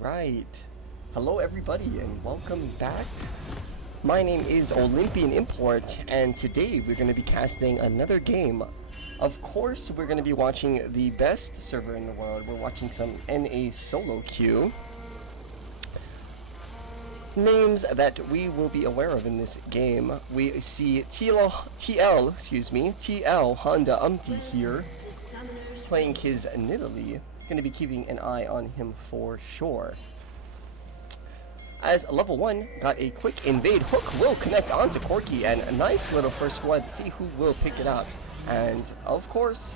Alright. Hello everybody and welcome back. My name is Olympian Import and today we're going to be casting another game. Of course, we're going to be watching the best server in the world. We're watching some NA solo queue. Names that we will be aware of in this game. We see TL Honda Umti here playing his Nidalee. Going to be keeping an eye on him for sure. As level 1, got a quick invade. Hook will connect onto Corki and a nice little first blood. See who will pick it up. And of course,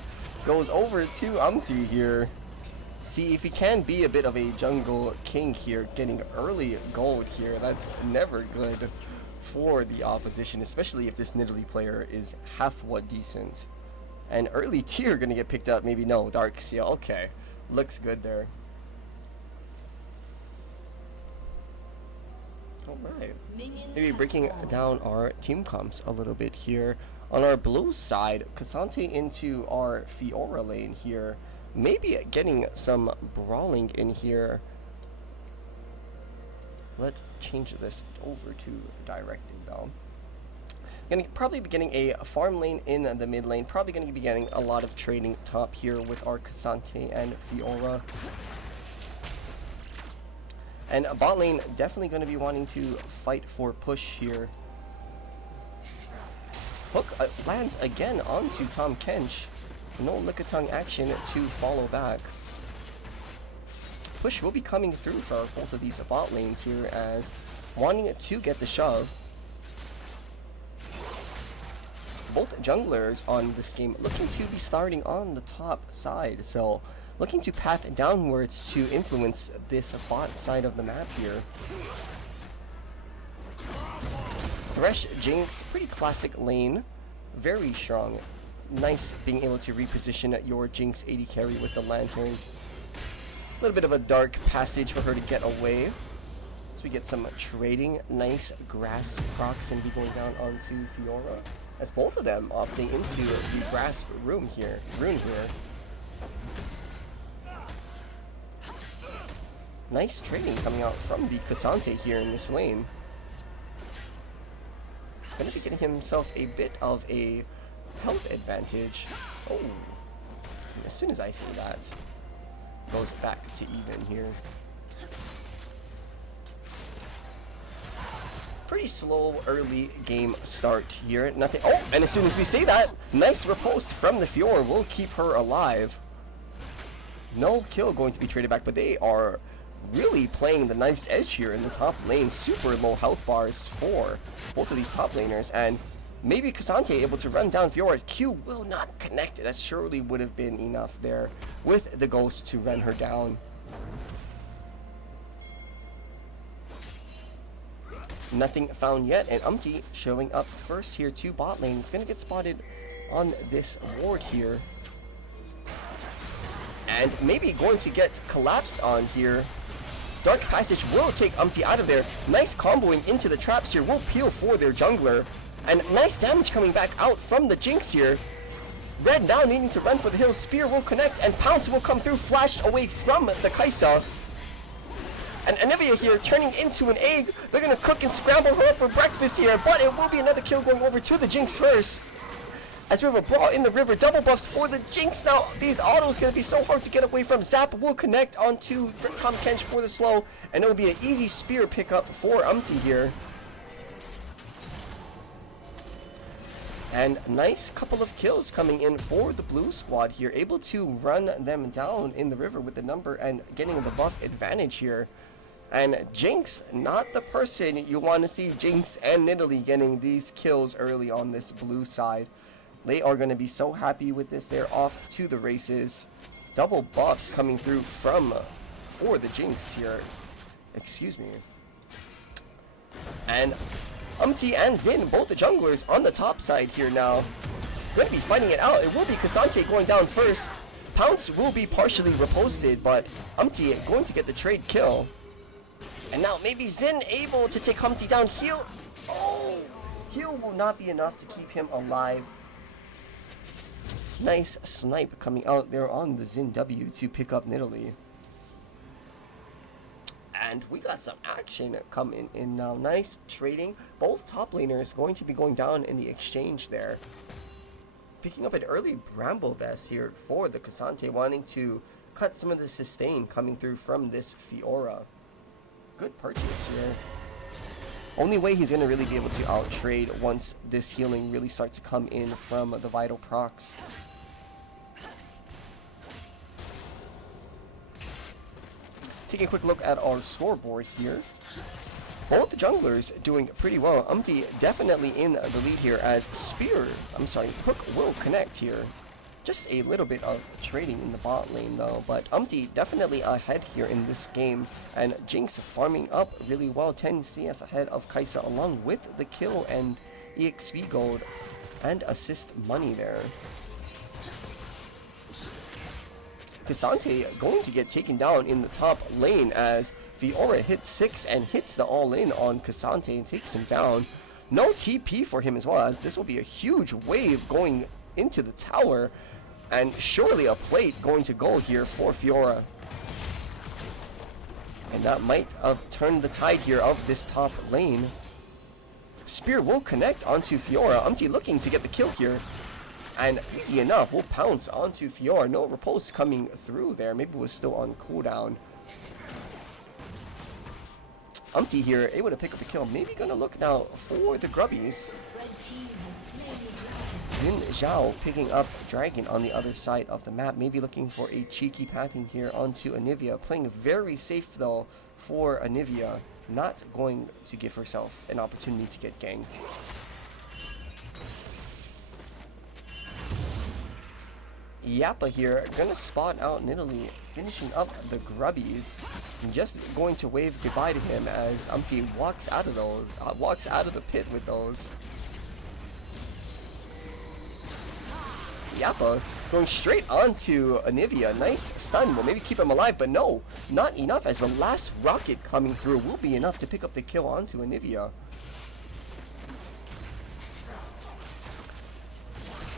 goes over to Umti here. See if he can be a bit of a jungle king here, getting early gold here. That's never good for the opposition, especially if this Nidalee player is half what decent. And early tier gonna get picked up, maybe no, Dark Seal, okay. Looks good there. Alright. Maybe breaking down our team comps a little bit here. On our blue side, Cassante into our Fiora lane here. Maybe getting some brawling in here. Let's change this over to directing though. Gonna probably be getting a farm lane in the mid lane. Probably gonna be getting a lot of trading top here with our Cassante and Fiora. And bot lane definitely gonna be wanting to fight for push here. Hook lands again onto Tom Kench. No Lickitung action to follow back. Push will be coming through for both of these bot lanes here as wanting to get the shove. Both junglers on this game looking to be starting on the top side, so looking to path downwards to influence this bot side of the map here. Thresh Jinx, pretty classic lane, very strong. Nice being able to reposition your Jinx 80 carry with the lantern. A little bit of a dark passage for her to get away. So we get some trading. Nice grass procs and be going down onto Fiora. As both of them opting into the grasp rune here. Nice trading coming out from the Cassante here in this lane. Gonna be getting himself a bit of a health advantage. Oh, as soon as I see that, goes back to even here. Pretty slow early game start here. Nothing. Oh, and as soon as we say that, nice riposte from the Fiora will keep her alive. No kill going to be traded back, but they are really playing the knife's edge here in the top lane. Super low health bars for both of these top laners, and maybe Cassante able to run down Fiora. Q will not connect. That surely would have been enough there with the ghost to run her down. Nothing found yet, and Umti showing up first here to bot lane. It's going to get spotted on this ward here. And maybe going to get collapsed on here. Dark Passage will take Umti out of there. Nice comboing into the traps here. Will peel for their jungler. And nice damage coming back out from the Jinx here. Red now needing to run for the hills. Spear will connect and Pounce will come through. Flashed away from the Kaisa. And Anivia here turning into an egg. They're going to cook and scramble her up for breakfast here. But it will be another kill going over to the Jinx first. As we have a brawl in the river. Double buffs for the Jinx. Now these autos going to be so hard to get away from. Zap will connect onto the Tom Kench for the slow. And it will be an easy spear pickup for Umti here. And nice couple of kills coming in for the blue squad here. Able to run them down in the river with the number and getting the buff advantage here. And Jinx, not the person you want to see. Jinx and Nidalee getting these kills early on this blue side. They are going to be so happy with this. They're off to the races. Double buffs coming through for the Jinx here. Excuse me. And Umti and Zin, both the junglers on the top side here now. Going to be fighting it out. It will be Cassante going down first. Pounce will be partially riposted, but Umti going to get the trade kill. And now maybe Zin able to take Umti down. Heal. Oh, heal will not be enough to keep him alive. Nice snipe coming out there on the Zin W to pick up Nidalee. And we got some action coming in now. Nice trading. Both top laners going to be going down in the exchange there. Picking up an early Bramble Vest here for the K'Sante, wanting to cut some of the sustain coming through from this Fiora. Good purchase here. Only way he's going to really be able to out-trade once this healing really starts to come in from the Vital procs. Taking a quick look at our scoreboard here. Both junglers doing pretty well. Umti definitely in the lead here as Hook will connect here. Just a little bit of trading in the bot lane though, but Umti definitely ahead here in this game, and Jinx farming up really well, 10 CS ahead of Kai'Sa along with the kill and EXP gold and assist money there. K'Sante going to get taken down in the top lane as Fiora hits 6 and hits the all-in on K'Sante and takes him down. No TP for him as well, as this will be a huge wave going into the tower, and surely a plate going to go here for Fiora. And that might have turned the tide here of this top lane. Spear will connect onto Fiora. Umti looking to get the kill here. And easy enough, we'll pounce onto Fiora. No riposte coming through there. Maybe it was still on cooldown. Umti here, able to pick up the kill. Maybe gonna look now for the grubbies. Xin Zhao picking up Dragon on the other side of the map. Maybe looking for a cheeky pathing here onto Anivia. Playing very safe though for Anivia. Not going to give herself an opportunity to get ganked. Yappa here, gonna spot out Nidalee, finishing up the grubbies, and just going to wave goodbye to him as Umti walks out of the pit with those. Yappa going straight onto Anivia. Nice stun will maybe keep him alive, but no, not enough, as the last rocket coming through will be enough to pick up the kill onto Anivia.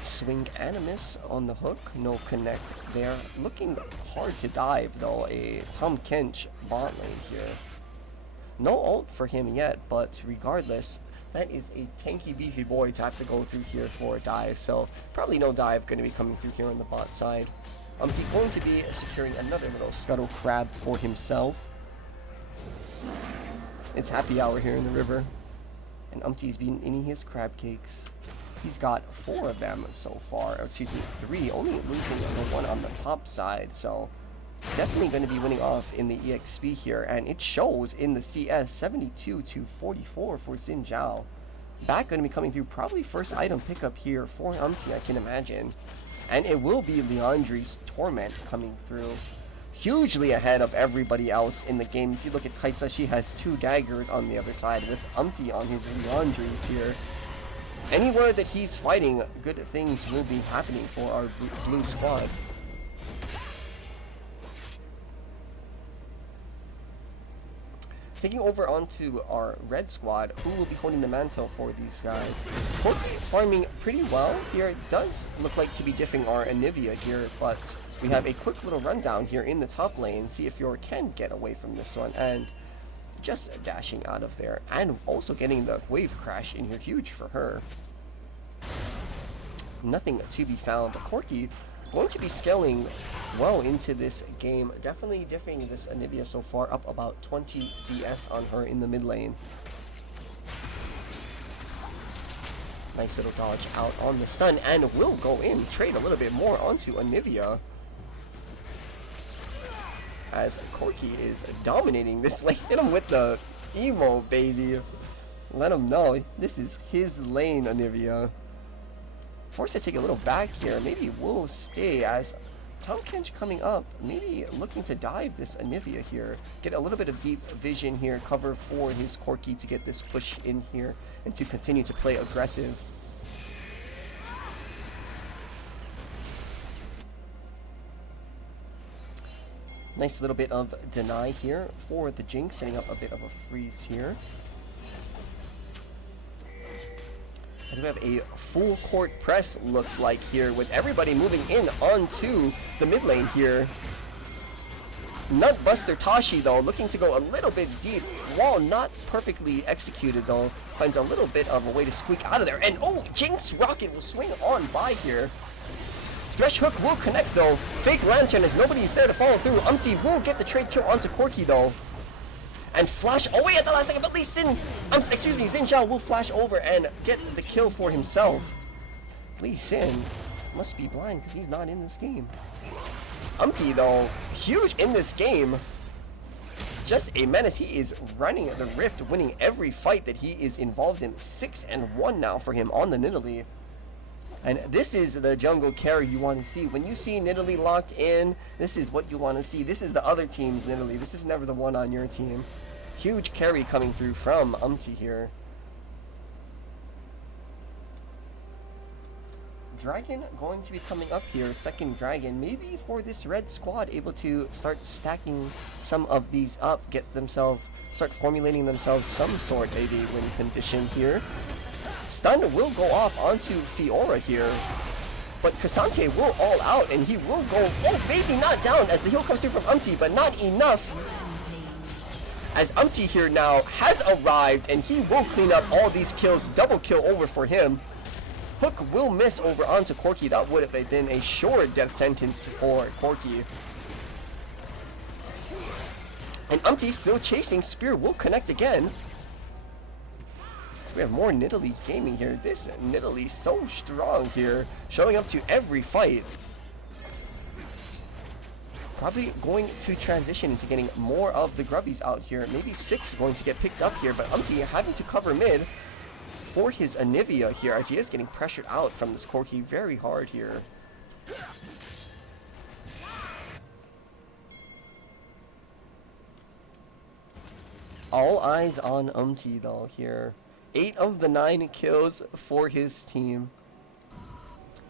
Swing Animus on the hook, no connect there. Looking hard to dive though, a Tahm Kench bot lane here. No ult for him yet, but regardless, that is a tanky beefy boy to have to go through here for a dive, so probably no dive going to be coming through here on the bot side. Umti going to be securing another little scuttle crab for himself. It's happy hour here in the river, and Umti's been eating his crab cakes. He's got 4 of them so far, or excuse me, 3, only losing the one on the top side, so definitely going to be winning off in the EXP here, and it shows in the CS, 72 to 44 for Xin Zhao. Back going to be coming through, probably first item pickup here for Umti, I can imagine, and it will be Liandry's Torment coming through. Hugely ahead of everybody else in the game. If you look at Kai'Sa, she has 2 daggers on the other side with Umti on his Liandry's here. Anywhere that he's fighting, good things will be happening for our blue squad. Taking over onto our red squad, who will be holding the mantle for these guys. Corki farming pretty well here. It does look like to be diffing our Anivia here, but we have a quick little rundown here in the top lane. See if Fiora can get away from this one, and just dashing out of there, and also getting the wave crash in here, huge for her. Nothing to be found. Corki going to be scaling well into this game, definitely diffing this Anivia so far, up about 20 CS on her in the mid lane. Nice little dodge out on the stun, and will go in, trade a little bit more onto Anivia, as Corki is dominating this lane. Hit him with the emo, baby. Let him know this is his lane, Anivia. Forced to take a little back here. Maybe we'll stay as Tahm Kench coming up. Maybe looking to dive this Anivia here. Get a little bit of deep vision here. Cover for his Corki to get this push in here and to continue to play aggressive. Nice little bit of deny here for the Jinx, setting up a bit of a freeze here. And we have a full court press, looks like here, with everybody moving in onto the mid lane here. Nutbuster Tashi though, looking to go a little bit deep, while not perfectly executed though, finds a little bit of a way to squeak out of there. And oh, Jinx Rocket will swing on by here. Thresh Hook will connect though. Fake Lantern as nobody's there to follow through. Umti will get the trade kill onto Corki though. And flash away at the last second, but Lee Sin, Xin Zhao will flash over and get the kill for himself. Lee Sin must be blind because he's not in this game. Umti though, huge in this game. Just a menace. He is running the Rift, winning every fight that he is involved in. 6-1 now for him on the Nidalee. And this is the jungle carry you want to see. When you see Nidalee locked in, this is what you want to see. This is the other team's Nidalee. This is never the one on your team. Huge carry coming through from Umti here. Dragon going to be coming up here. Second Dragon. Maybe for this red squad able to start stacking some of these up. Start formulating themselves some sort of a win condition here. Stun will go off onto Fiora here, but Cassante will all out and he will go, oh baby, not down as the heal comes through from Umti, but not enough. As Umti here now has arrived and he will clean up all these kills, double kill over for him. Hook will miss over onto Corki. That would have been a short death sentence for Corki. And Umti still chasing, Spear will connect again. We have more Nidalee gaming here. This Nidalee so strong here, showing up to every fight. Probably going to transition into getting more of the grubbies out here. Maybe 6 going to get picked up here, but Umti having to cover mid for his Anivia here as he is getting pressured out from this Corki very hard here. All eyes on Umti though here. 8 of the 9 kills for his team.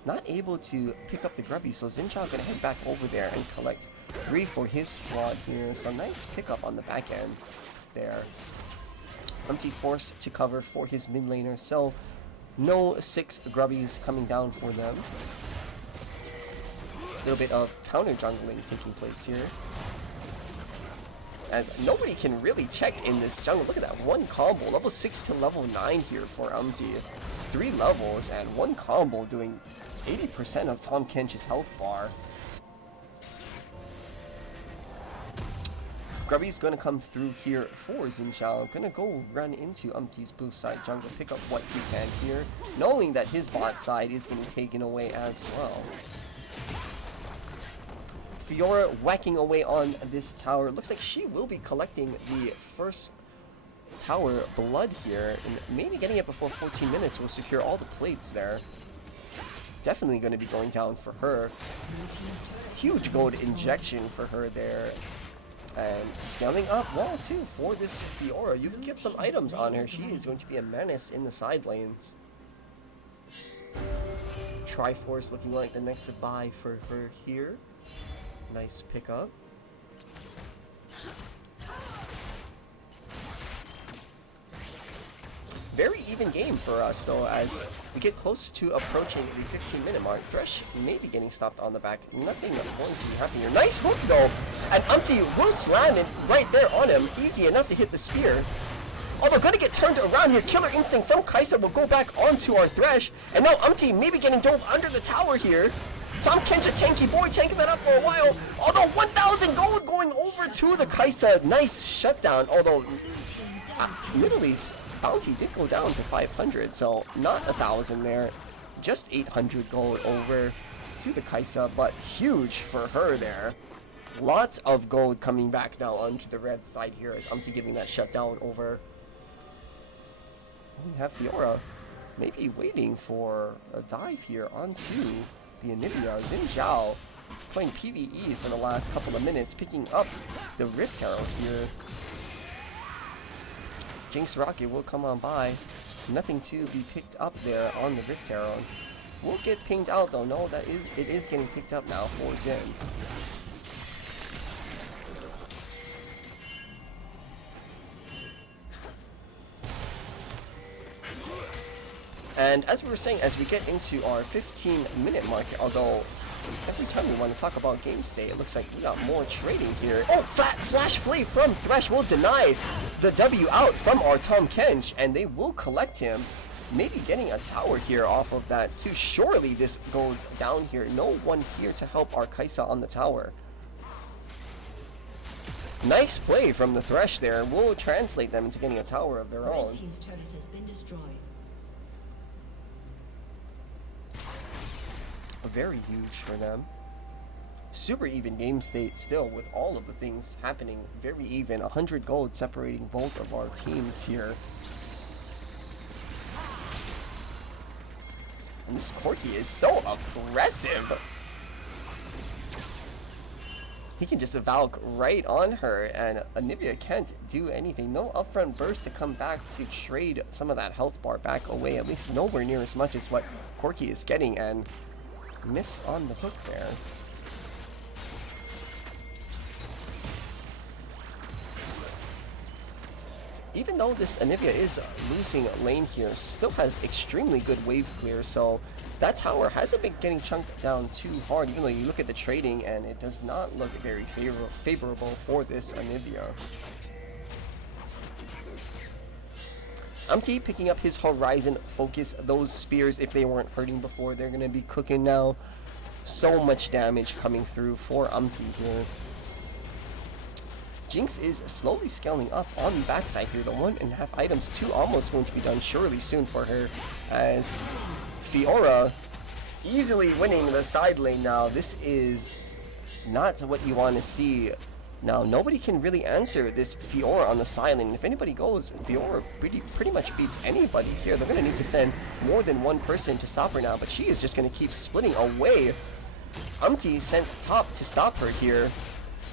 Not able to pick up the grubby, so Xin Zhao gonna head back over there and collect 3 for his squad here. So nice pickup on the back end there. Umti forced to cover for his mid laner, so no 6 grubbies coming down for them. A little bit of counter jungling taking place here, as nobody can really check in this jungle. Look at that, one combo, level 6 to level 9 here for Umti. 3 levels and one combo doing 80% of Tahm Kench's health bar. Grubby's gonna come through here for Xin Zhao. Gonna go run into Umti's blue side jungle, pick up what he can here, knowing that his bot side is getting taken away as well. Fiora whacking away on this tower. Looks like she will be collecting the first tower blood here, and maybe getting it before 14 minutes will secure all the plates there. Definitely going to be going down for her. Huge gold injection for her there. And scaling up well too for this Fiora. You can get some items on her. She is going to be a menace in the side lanes. Triforce looking like the next to buy for her here. Nice pickup. Very even game for us though, as we get close to approaching the 15-minute mark. Thresh may be getting stopped on the back. Nothing going to be happening here. Nice hook though, and Umti will slam it right there on him. Easy enough to hit the spear. Although gonna get turned around here. Killer Instinct from Kai'Sa will go back onto our Thresh. And now Umti maybe getting dove under the tower here. Tahm Kench, a tanky boy, tanking that up for a while. Although 1,000 gold going over to the Kai'Sa. Nice shutdown. Although Nidalee's bounty did go down to 500, so not 1,000 there. Just 800 gold over to the Kai'Sa, but huge for her there. Lots of gold coming back now onto the red side here as Umti giving that shutdown over. We have Fiora maybe waiting for a dive here onto the Anivia. Xin Zhao playing PvE for the last couple of minutes, picking up the Rift Arrow here. Jinx Rocket will come on by. Nothing to be picked up there on the Rift Arrow. Will get pinged out though. No, it is getting picked up now for Xin. And as we were saying, as we get into our 15-minute mark, although Every time we want to talk about game state, it looks like we got more trading here. Oh, flash flea from Thresh will deny the W out from our Tahm Kench, and they will collect him. Maybe getting a tower here off of that too. Surely this goes down here. No one here to help our Kai'Sa on the tower. Nice play from the Thresh there. We'll translate them into getting a tower of their own. Red team's turret has been destroyed. Very huge for them. Super even game state still with all of the things happening. Very even. 100 gold separating both of our teams here. And this Corki is so aggressive. He can just Valk right on her, and Anivia can't do anything. No upfront burst to come back to trade some of that health bar back away. At least nowhere near as much as what Corki is getting, and miss on the hook there. Even though this Anivia is losing lane here, still has extremely good wave clear, so that tower hasn't been getting chunked down too hard. Even though you look at the trading and it does not look very favorable for this Anivia. Umti picking up his Horizon focus. Those spears, if they weren't hurting before, they're going to be cooking now. So much damage coming through for Umti here. Jinx is slowly scaling up on the backside here. The 1.5 items, 2 almost going to be done surely soon for her, as Fiora easily winning the side lane now. This is not what you want to see. Now, nobody can really answer this Fiora on the side lane. If anybody goes, Fiora pretty much beats anybody here. They're going to need to send more than one person to stop her now, but she is just going to keep splitting away. Umti sent top to stop her here.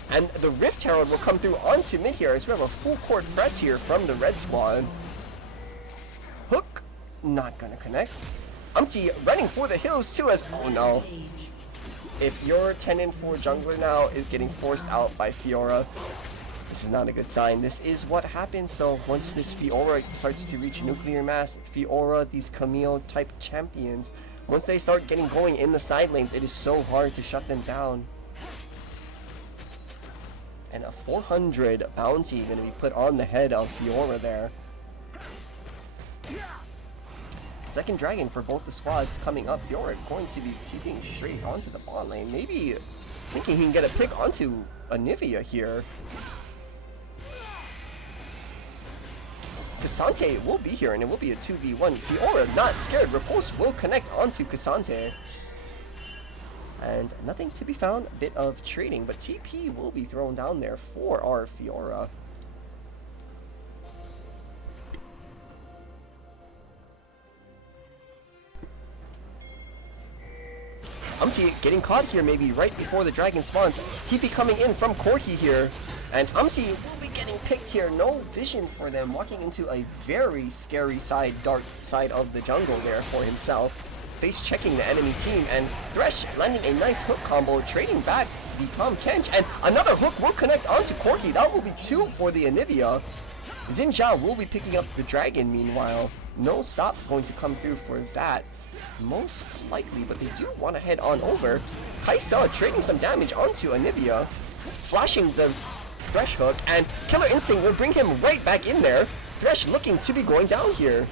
And the Rift Herald will come through onto mid here as we have a full court press here from the red squad. Hook, not going to connect. Umti running for the hills too as, oh no. If your 10-4 jungler now is getting forced out by Fiora, this is not a good sign. This is what happens though once this Fiora starts to reach nuclear mass. Fiora, these Camille type champions, once they start getting going in the side lanes, it is so hard to shut them down. And a 400 bounty going to be put on the head of Fiora there. Second dragon for both the squads coming up. Fiora going to be TPing straight onto the bot lane. Maybe thinking he can get a pick onto Anivia here. Cassante will be here and it will be a 2v1. Fiora not scared. Repulse will connect onto Cassante. And nothing to be found. A bit of trading, but TP will be thrown down there for our Fiora. Umti getting caught here maybe right before the dragon spawns. TP coming in from Corki here. And Umti will be getting picked here. No vision for them. Walking into a very scary side, dark side of the jungle there for himself. Face checking the enemy team. And Thresh landing a nice hook combo. Trading back the Tahm Kench. And another hook will connect onto Corki. That will be 2 for the Anivia. Xin Zhao will be picking up the dragon meanwhile. No stop going to come through for that. Most likely, but they do want to head on over. Kai'Sa trading some damage onto Anivia, flashing the Thresh hook, and Killer Instinct will bring him right back in there. Thresh looking to be going down here.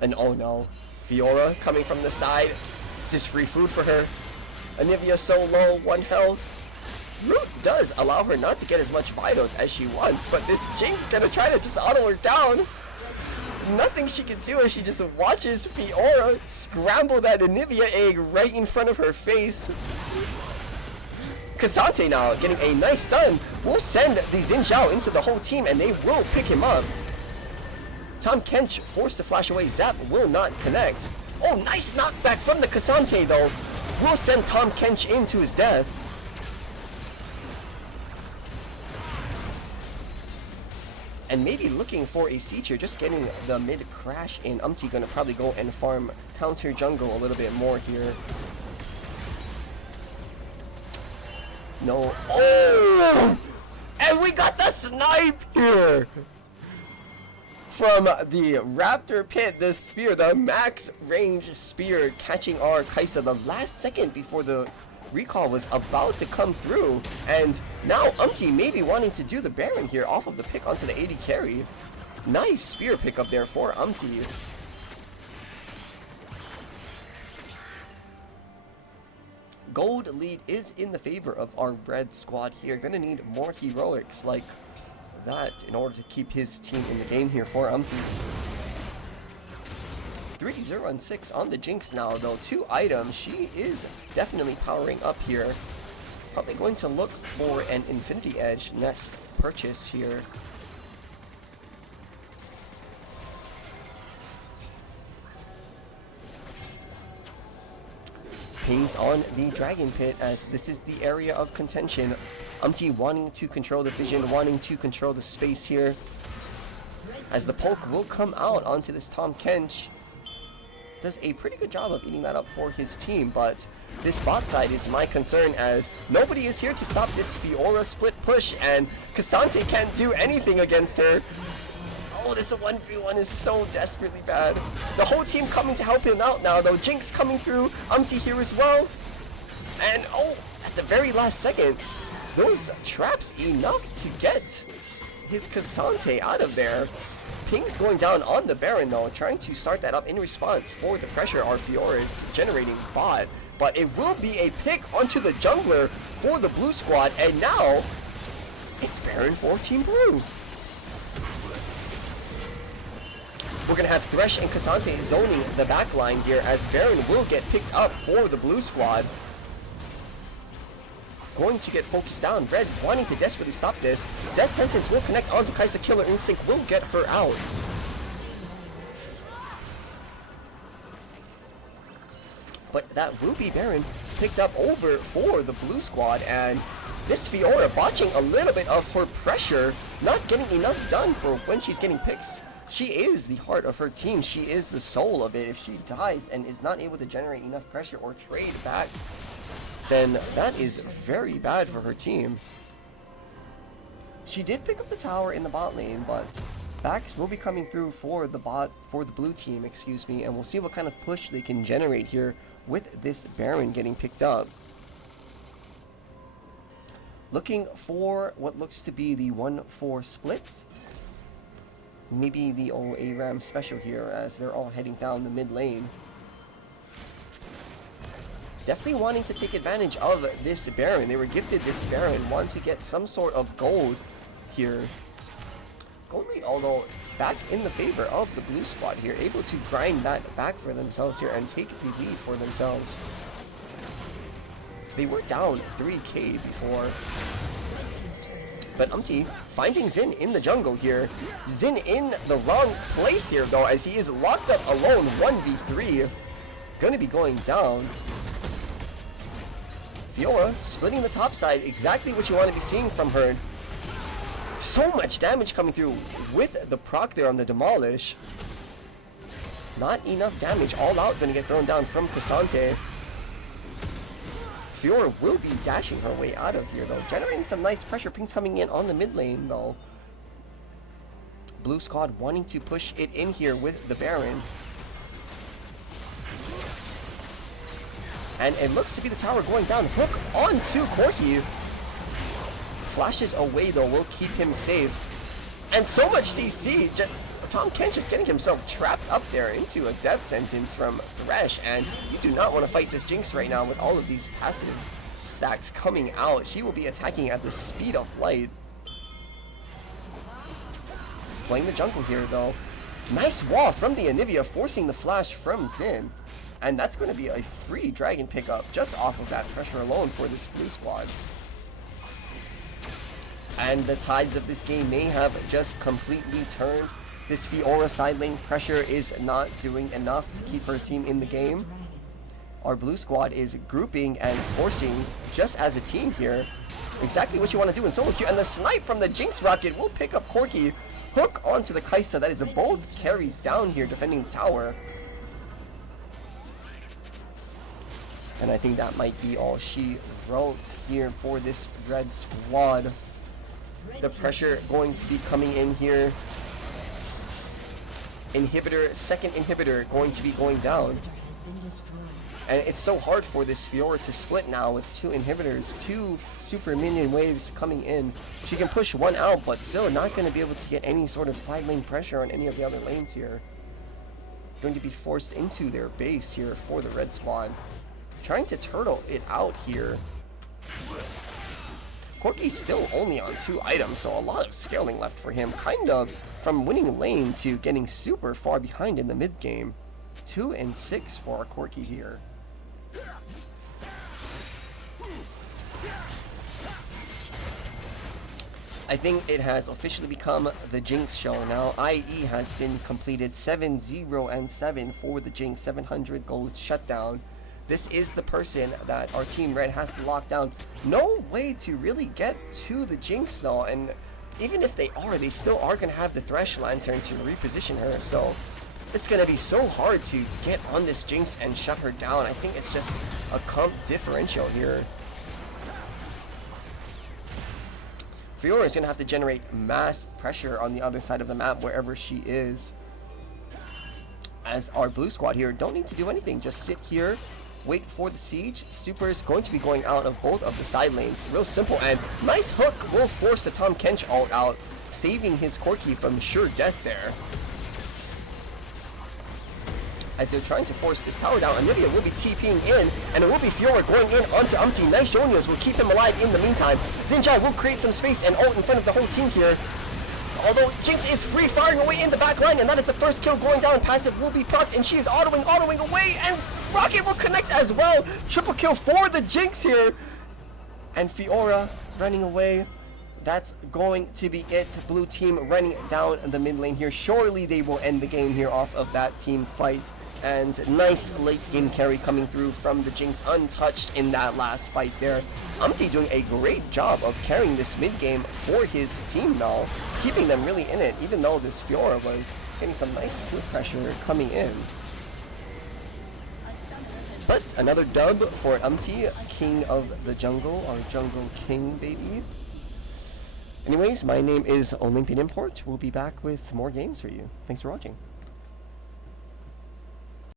And oh no, Fiora coming from the side. Is this free food for her? Anivia so low, 1 health. Root does allow her not to get as much vitals as she wants, but this Jinx is gonna try to just auto her down. Nothing she can do as she just watches Fiora scramble that Anivia egg right in front of her face. Cassante now getting a nice stun. Will send the Xin Zhao into the whole team and they will pick him up. Tahm Kench forced to flash away. Zap will not connect. Oh, nice knockback from the Cassante though. Will send Tahm Kench into his death. And maybe looking for a Seacher, just getting the mid crash in. Umti gonna probably go and farm counter jungle a little bit more here. No. Oh! And we got the snipe here! from the Raptor pit, the spear, the max range spear, catching our Kai'Sa the last second before the recall was about to come through. And now Umti maybe wanting to do the Baron here off of the pick onto the AD carry. Nice spear pickup there for Umti. Gold lead is in the favor of our red squad here. Gonna need more heroics like that in order to keep his team in the game here for Umti. 3-0-6 on the Jinx now though. 2 items. She is definitely powering up here. Probably going to look for an Infinity Edge next purchase here. Pings on the Dragon Pit as this is the area of contention. Umti wanting to control the vision, wanting to control the space here. As the poke will come out onto this Tahm Kench. Does a pretty good job of eating that up for his team, but this bot side is my concern as nobody is here to stop this Fiora split push and K'Sante can't do anything against her. Oh, this 1v1 is so desperately bad. The whole team coming to help him out now though. Jinx coming through, Umti here as well. And oh, at the very last second, those traps enough to get his K'Sante out of there. Ping's going down on the Baron though, trying to start that up in response for the pressure our Fiora is generating bot. But it will be a pick onto the jungler for the blue squad, and now it's Baron for Team Blue. We're going to have Thresh and K'Sante zoning the backline here as Baron will get picked up for the blue squad. Going to get focused down. Red wanting to desperately stop this. Death Sentence will connect onto Kai'Sa. Killer Instinct will get her out. But that will be Baron picked up over for the blue squad, and this Fiora botching a little bit of her pressure, not getting enough done for when she's getting picks. She is the heart of her team. She is the soul of it. If she dies and is not able to generate enough pressure or trade back, then that is very bad for her team. She did pick up the tower in the bot lane, but backs will be coming through for the blue team, excuse me, and we'll see what kind of push they can generate here with this Baron getting picked up. Looking for what looks to be the 1-4 splits. Maybe the old ARAM special here as they're all heading down the mid lane. Definitely wanting to take advantage of this Baron. They were gifted this Baron, want to get some sort of gold here. Gold lead, although back in the favor of the blue squad here, able to grind that back for themselves here and take the lead for themselves. They were down 3k before. But Umti finding Xin in the jungle here. Xin in the wrong place here though, as he is locked up alone 1v3. Gonna be going down. Fiora splitting the top side, exactly what you want to be seeing from her. So much damage coming through with the proc there on the Demolish. Not enough damage, all out gonna get thrown down from K'Sante. Fiora will be dashing her way out of here though, generating some nice pressure. Pings coming in on the mid lane though. Blue squad wanting to push it in here with the Baron. And it looks to be the tower going down. Hook onto Corki. Flashes away though, will keep him safe. And so much CC. Tahm Kench just getting himself trapped up there into a death sentence from Thresh. And you do not want to fight this Jinx right now with all of these passive stacks coming out. She will be attacking at the speed of light. Playing the jungle here though. Nice wall from the Anivia, forcing the flash from Xin. And that's going to be a free dragon pickup just off of that pressure alone for this blue squad. And the tides of this game may have just completely turned. This Fiora side lane pressure is not doing enough to keep her team in the game. Our blue squad is grouping and forcing just as a team here. Exactly what you want to do in solo queue. And the snipe from the Jinx rocket will pick up Corki. Hook onto the Kai'Sa. That is a bold carries down here defending the tower. And I think that might be all she wrote here for this red squad. The pressure going to be coming in here. inhibitor, second inhibitor going to be going down. And it's so hard for this Fiora to split now with 2 inhibitors, 2 super minion waves coming in. She can push one out, but still not going to be able to get any sort of side lane pressure on any of the other lanes here. Going to be forced into their base here for the red squad. Trying to turtle it out here. Corki's still only on 2 items, so a lot of scaling left for him. Kind of from winning lane to getting super far behind in the mid game. 2 and 6 for our Corki here. I think it has officially become the Jinx show now. IE has been completed 7-0 and 7 for the Jinx, 700 gold shutdown. This is the person that our Team Red has to lock down. No way to really get to the Jinx though, and even if they still are going to have the Thresh Lantern to reposition her, so it's going to be so hard to get on this Jinx and shut her down. I think it's just a comp differential here. Fiora is going to have to generate mass pressure on the other side of the map wherever she is. As our blue squad here don't need to do anything, just sit here, wait for the siege. Super is going to be going out of both of the side lanes. Real simple, and nice hook will force the Tahm Kench ult out, saving his Corki from sure death there. As they're trying to force this tower down, Olivia will be TPing in, and it will be Fiora going in onto Umti. Nice Jonios will keep him alive in the meantime. Zinjai will create some space and ult in front of the whole team here. Although Jinx is free firing away in the back line, and that is the first kill going down. Passive will be procced, and she is autoing away, and Rocket will connect as well. Triple kill for the Jinx here. And Fiora running away. That's going to be it. Blue team running down the mid lane here. Surely they will end the game here off of that team fight. And nice late game carry coming through from the Jinx, untouched in that last fight there. Umti doing a great job of carrying this mid game for his team now, keeping them really in it, even though this Fiora was getting some nice split pressure coming in. But another dub for Umti, king of the jungle, our jungle king, baby. Anyways, my name is Olympian Import. We'll be back with more games for you. Thanks for watching.